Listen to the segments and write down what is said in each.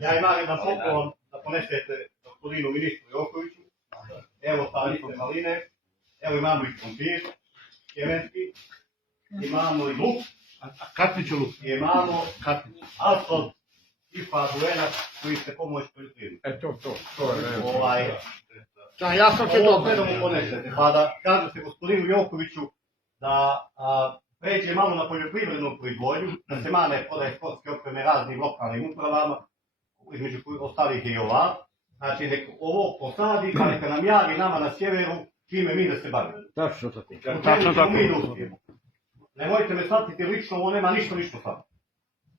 Ja imam jedan poklon da ponesete gospodinu ministru Jokoviću. Evo stalice maline, evo imamo i krompir, jemenski, imamo i luk, Katniću luk. imamo asfalt i fabuena koji se pomoć poljoprivredniku. To je. Da, jasno će to sve da mu ponesete, pa da kažete gospodinu Jokoviću da pređe malo na poljoprivrednu proizvodnju, da se mane prodaje sportske opreme raznim lokalnim upravama, između ostalih i ova. Znači, nek ovo posadi, pa neka nam javi nama na sjeveru, čime mi da se bavimo. Tačno tako. U čemu ćemo mi da uspijemo. Nemojte me shvatiti lično, ovo nema ništa sad.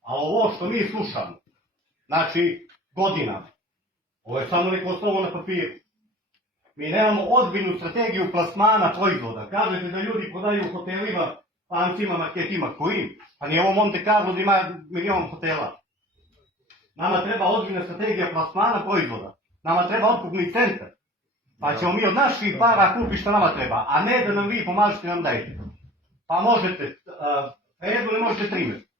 A ovo što mi slušamo, znači, godinama, ovo je samo neko slovo na papiru. Mi nemamo ozbiljnu strategiju plasmana proizvoda. Kažete da ljudi prodaju u hotelima, lancima, marketima, kojim? Pa nije ovo Monte Carlo da ima milion hotela. Nama treba ozbiljna strategija plasmana proizvoda. Nama treba otkupni centar. Pa ćemo mi od naših para kupiti što nama treba, a ne da nam vi pomažete i nam dajete. Pa možete, jedno ne možete 3 mjeseca.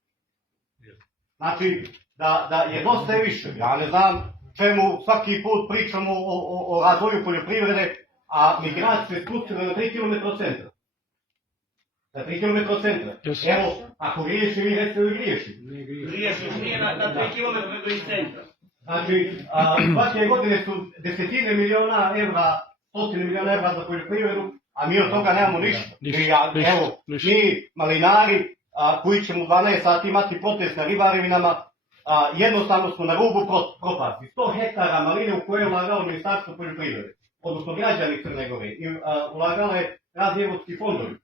Znači, da je dosta je više. Ja ne znam čemu svaki put pričamo o razvoju poljoprivrede, a migracije se spustile na 3 km od centra. Na 3 km od centra. Evo, ako griješi, vi recite da griješi. Griješiš, nije na 3 km do iz centra. Znači, svake godine su desetine miliona evra, stotine miliona evra za poljoprivredu, a mi od toga nemamo ništa. Evo, mi malinari, koji ćemo u 12 sati imati protest na ribarevinama, jednostavno smo na rubu propasti. 100 hektara maline u koje je ulagalo Ministarstvo poljoprivrede, odnosno građani Crne Gore, i ulagale razni evropski fondovi.